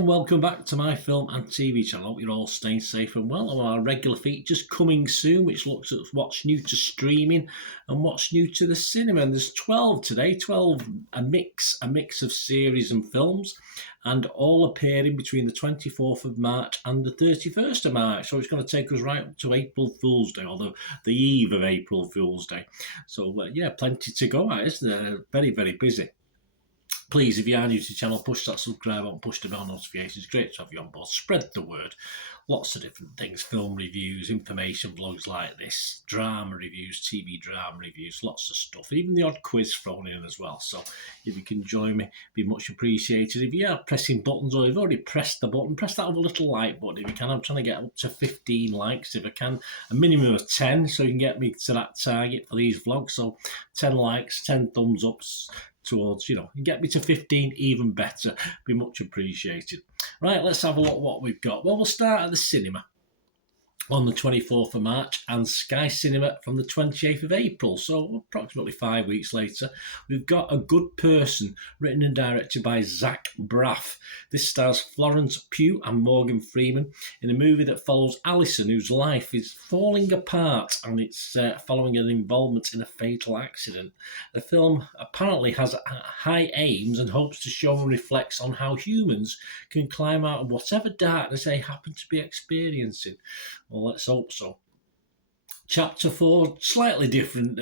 Welcome back to my film and TV channel. Hope you're all staying safe and well. Our regular features coming soon, which looks at what's new to streaming and what's new to the cinema. And there's 12 today, 12 a mix of series and films, and all appearing between the 24th of March and the 31st of March. So it's going to take us right up to April Fool's Day, or the eve of April Fool's Day. So yeah, plenty to go at, isn't there? Very, very busy. Please, if you are new to the channel, push that subscribe button, push the bell notifications. Great to have you on board. Spread the word. Lots of different things, film reviews, information vlogs like this, drama reviews, TV drama reviews, lots of stuff. Even the odd quiz thrown in as well. So if you can join me, be much appreciated. If you are pressing buttons or you've already pressed the button, press that other little like button if you can. I'm trying to get up to 15 likes if I can. A minimum of 10 so you can get me to that target for these vlogs. So 10 likes, 10 thumbs ups towards, and get me to 15, even better. Be much appreciated. Right, let's have a look at what we've got. Well, we'll start at the cinema on the 24th of March and Sky Cinema from the 28th of April. So approximately 5 weeks later, we've got A Good Person, written and directed by Zach Braff. This stars Florence Pugh and Morgan Freeman in a movie that follows Alison, whose life is falling apart, and it's following an involvement in a fatal accident. The film apparently has high aims and hopes to show and reflects on how humans can climb out of whatever darkness they happen to be experiencing. Well, let's hope so. Chapter 4, slightly different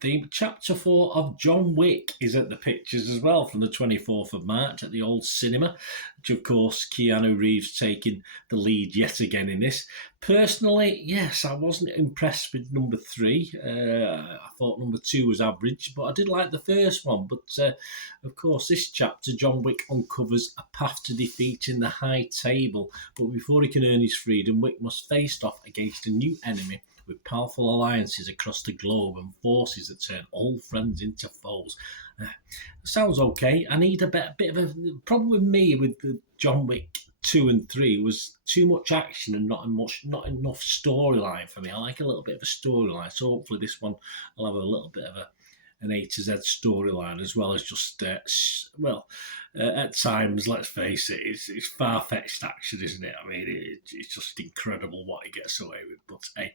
theme. Chapter 4 of John Wick is at the pictures as well from the 24th of March at the old cinema, which of course Keanu Reeves taking the lead yet again in this. Personally, yes, I wasn't impressed with number 3. I thought number 2 was average, but I did like the first one. But of course, this chapter, John Wick uncovers a path to defeating the High Table. But before he can earn his freedom, Wick must face off against a new enemy with powerful alliances across the globe and forces that turn old friends into foes. Sounds okay. I need a bit of a problem with me with the John Wick 2 and 3 was too much action and not enough storyline for me. I like a little bit of a storyline, so hopefully this one will have a little bit of an A to Z storyline as well as just at times, let's face it, it's far-fetched action, isn't it? I mean, it's just incredible what he gets away with. But hey,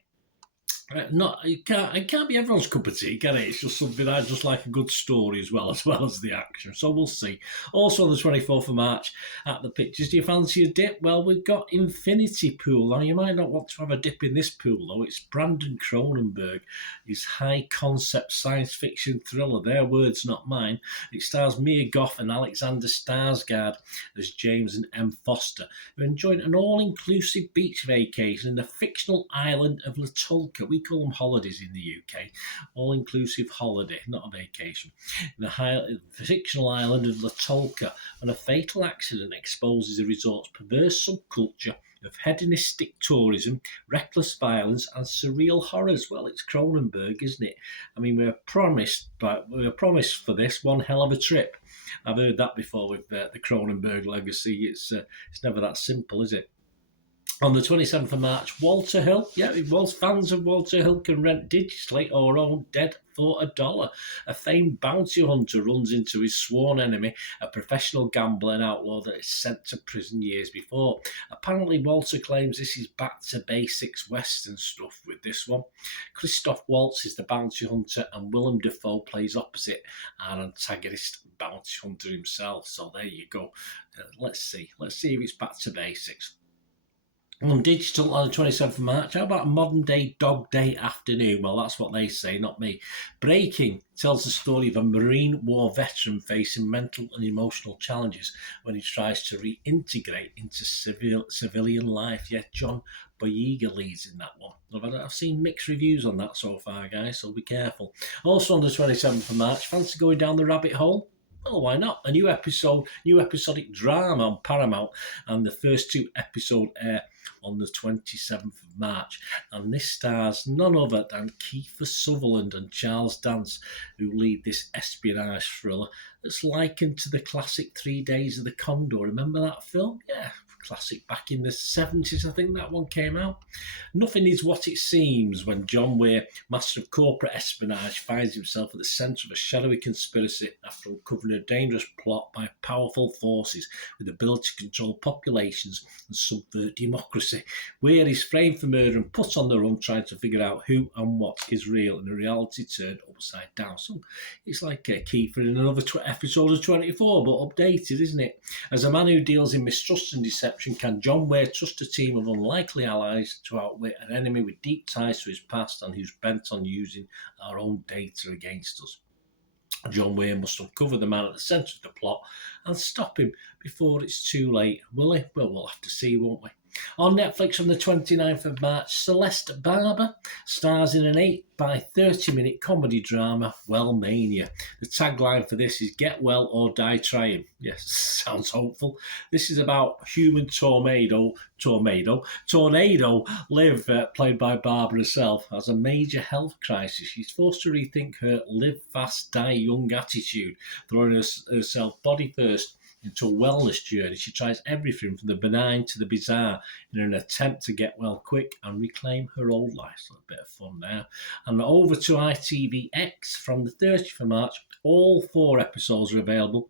it can't be everyone's cup of tea, can it? It's just something I just like, a good story as well as the action. So we'll see. Also on the 24th of March at the pictures, do you fancy a dip? Well, we've got Infinity Pool. Now, you might not want to have a dip in this pool, though. It's Brandon Cronenberg, his high-concept science fiction thriller. Their words, not mine. It stars Mia Goth and Alexander Skarsgård as James and Em Foster, who enjoyed an all-inclusive beach vacation in the fictional island of Latolka. We call them holidays in the UK. All-inclusive holiday, not a vacation. In the fictional island of Latolka, when a fatal accident exposes the resort's perverse subculture of hedonistic tourism, reckless violence, and surreal horrors. Well, it's Cronenberg, isn't it? I mean, we were promised for this one hell of a trip. I've heard that before with the Cronenberg legacy. It's never that simple, is it? On the 27th of March, Walter Hill. Yeah, fans of Walter Hill can rent digitally or own Dead for $1. A famed bounty hunter runs into his sworn enemy, a professional gambler and outlaw that is sent to prison years before. Apparently, Walter claims this is back to basics Western stuff with this one. Christoph Waltz is the bounty hunter and Willem Dafoe plays opposite our antagonist bounty hunter himself. So there you go. Let's see if it's back to basics. On digital on the 27th of March, how about a modern day Dog Day Afternoon? Well, that's what they say, not me. Breaking tells the story of a Marine War veteran facing mental and emotional challenges when he tries to reintegrate into civilian life. Yeah, John Boyega leads in that one. I've seen mixed reviews on that so far, guys, so be careful. Also on the 27th of March, fancy going down the rabbit hole? Oh, why not? A new episodic drama on Paramount, and the first 2 episodes air on the 27th of March. And this stars none other than Kiefer Sutherland and Charles Dance, who lead this espionage thriller that's likened to the classic 3 Days of the Condor. Remember that film? Yeah, classic back in the 70s, I think that one came out. Nothing is what it seems when John Weir, master of corporate espionage, finds himself at the centre of a shadowy conspiracy after uncovering a dangerous plot by powerful forces with the ability to control populations and subvert democracy. Weir is framed for murder and put on the run trying to figure out who and what is real in a reality turned upside down. So it's like Kiefer in another episode of 24, but updated, isn't it? As a man who deals in mistrust and deception, can John Weir trust a team of unlikely allies to outwit an enemy with deep ties to his past and who's bent on using our own data against us? John Weir must uncover the man at the centre of the plot and stop him before it's too late. Will he? Well, we'll have to see, won't we? On Netflix on the 29th of March, Celeste Barber stars in an 8 by 30-minute comedy drama, Wellmania. The tagline for this is "Get well or die trying." Yes, sounds hopeful. This is about human tornado Liv, played by Barber herself, has a major health crisis. She's forced to rethink her live fast, die young attitude, throwing herself body first into a wellness journey. She tries everything from the benign to the bizarre in an attempt to get well quick and reclaim her old life. So a bit of fun there. And over to ITVX from the 30th of March, all 4 episodes are available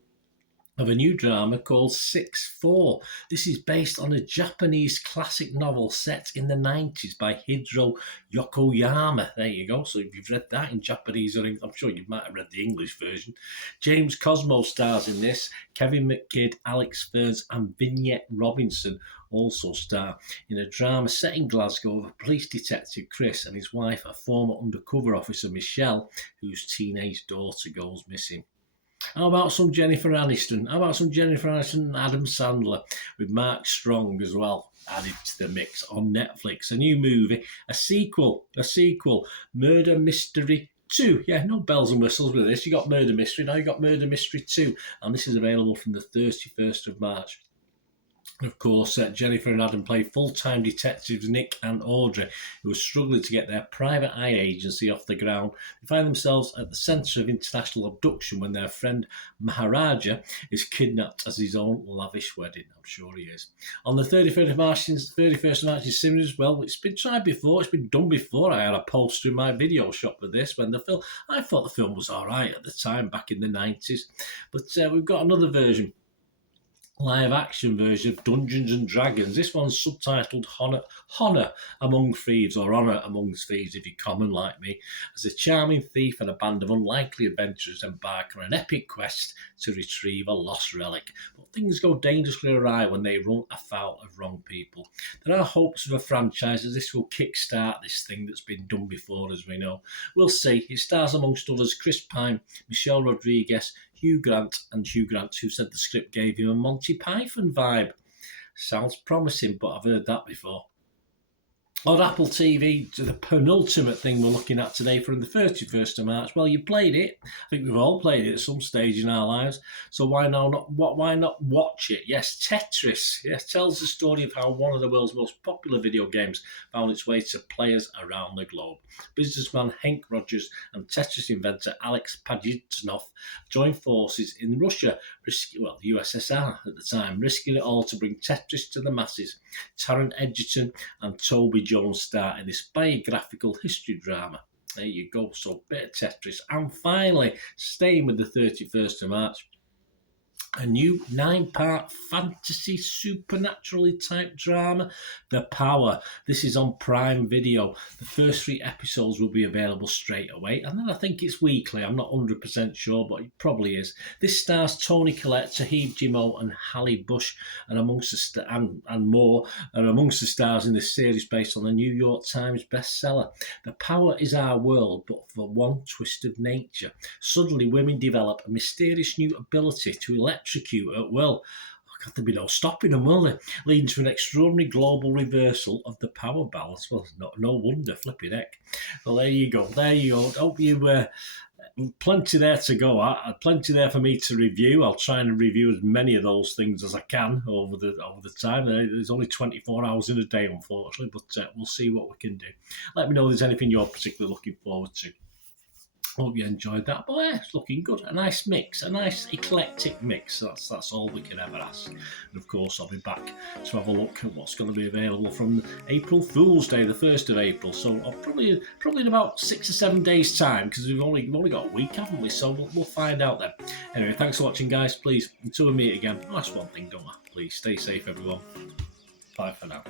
of a new drama called 6-4. This is based on a Japanese classic novel set in the 90s by Hidro Yokoyama. There you go. So if you've read that in Japanese, or I'm sure you might have read the English version. James Cosmo stars in this. Kevin McKidd, Alex Ferns and Vignette Robinson also star in a drama set in Glasgow of a police detective, Chris, and his wife, a former undercover officer, Michelle, whose teenage daughter goes missing. How about some Jennifer Aniston? How about some Jennifer Aniston and Adam Sandler with Mark Strong as well added to the mix on Netflix? A new movie, a sequel, Murder Mystery 2. Yeah, no bells and whistles with this. You got Murder Mystery, now you got Murder Mystery 2, and this is available from the 31st of March. Of course, Jennifer and Adam play full-time detectives Nick and Audrey, who are struggling to get their private eye agency off the ground. They find themselves at the centre of international abduction when their friend Maharaja is kidnapped at his own lavish wedding. I'm sure he is. On the 31st of March, in cinemas, well, it's been tried before, it's been done before. I had a poster in my video shop of this when I thought the film was all right at the time, back in the 90s. But we've got another version. Live action version of Dungeons and Dragons. This one's subtitled Honor Among Thieves, or Honour Amongst Thieves if you're common like me, as a charming thief and a band of unlikely adventurers embark on an epic quest to retrieve a lost relic. But things go dangerously awry when they run afoul of wrong people. There are hopes of a franchise as this will kickstart this thing that's been done before, as we know. We'll see. It stars amongst others Chris Pine, Michelle Rodriguez, Hugh Grant, who said the script gave him a Monty Python vibe. Sounds promising, but I've heard that before. On Apple TV, the penultimate thing we're looking at today from the 31st of March. Well, you played it. I think we've all played it at some stage in our lives. So why not watch it? Yes, Tetris. Yes, tells the story of how one of the world's most popular video games found its way to players around the globe. Businessman Hank Rogers and Tetris inventor Alex Pajitnov joined forces in Russia, the USSR at the time, risking it all to bring Tetris to the masses. Taron Egerton and Toby Jones star in this biographical history drama. There you go, so a bit of Tetris. And finally, staying with the 31st of March, a new 9-part fantasy supernaturally type drama, The Power. This is on Prime Video. The first 3 episodes will be available straight away, and then I think it's weekly. I'm not 100% sure, but it probably is. This stars Toni Collette, Sahib Jimo and Halle Bush, and amongst the stars in this series based on the New York Times bestseller. The Power is our world, but for one twist of nature. Suddenly, women develop a mysterious new ability to electrocute at will. There'll be no stopping them, will there? Leading to an extraordinary global reversal of the power balance. Well, no wonder, flipping heck. Well, there you go. Hope you plenty there to go at, plenty there for me to review. I'll try and review as many of those things as I can over the time. There's only 24 hours in a day, unfortunately, but we'll see what we can do. Let me know if there's anything you're particularly looking forward to. Hope you enjoyed that. But yeah, it's looking good. A nice mix, a nice eclectic mix. That's all we can ever ask. And of course, I'll be back to have a look at what's going to be available from April Fool's Day, the 1st of April. So I'll probably in about 6 or 7 days' time, because we've only got a week, haven't we? So we'll find out then. Anyway, thanks for watching, guys. Please, until we meet again, that's one thing, don't I? Please stay safe, everyone. Bye for now.